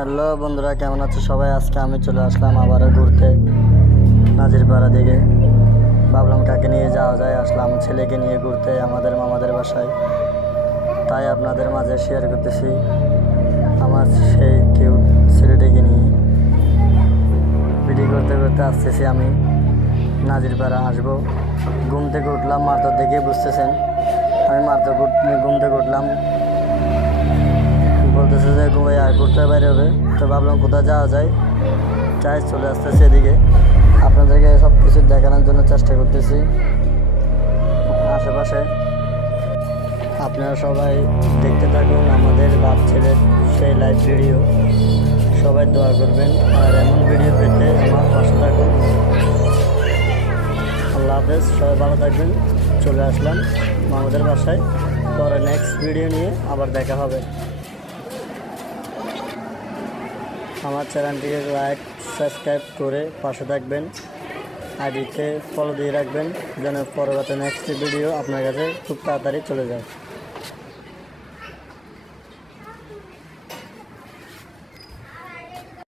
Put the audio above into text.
Hello বন্ধুরা, কেমন আছো সবাই? আজকে আমি চলে আসলাম আবারও ঘুরতে নাজিরপাড়া দিকে। ভাবলাম কাকে নিয়ে যাওয়া যায়, আসলাম ছেলেকে নিয়ে ঘুরতে আমাদের মামাদের বাসায়। তাই আপনাদের মাঝে শেয়ার করতেছি আমার সেই কিউট ছেলেটিকে নিয়ে। ভিডিও করতে করতে আসতেছি আমি নাজিরপাড়া আসবো। ঘুম থেকে উঠলাম মারতর দিকে, বুঝতেছেন আমি ঘুম থেকে উঠলাম, বলতেছে যে ঘুরতে বাইরে হবে। তো ভাবলাম কোথায় যাওয়া যায়, চাই চলে আসতেছি এদিকে। আপনাদেরকে সব কিছু দেখানোর জন্য চেষ্টা করতেছি আশেপাশে। আপনারা সবাই দেখতে থাকুন আমাদের বাপ ছেলের সেই লাইভ ভিডিও। সবাই দোয়া করবেন আর এমন ভিডিও পেতে আমার পাশে থাকুন। আল্লাহ হাফেজ, সবাই ভালো থাকবেন। চলে আসলাম আমাদের বাসায়, পরে নেক্সট ভিডিও নিয়ে আবার দেখা হবে। আমার চ্যানেলটিকে লাইক সাবস্ক্রাইব করে পাশে থাকবেন, আইডিতে ফলো দিয়ে রাখবেন যেন পরবর্তী নেক্সট ভিডিও আপনার কাছে খুব তাড়াতাড়ি চলে যায়।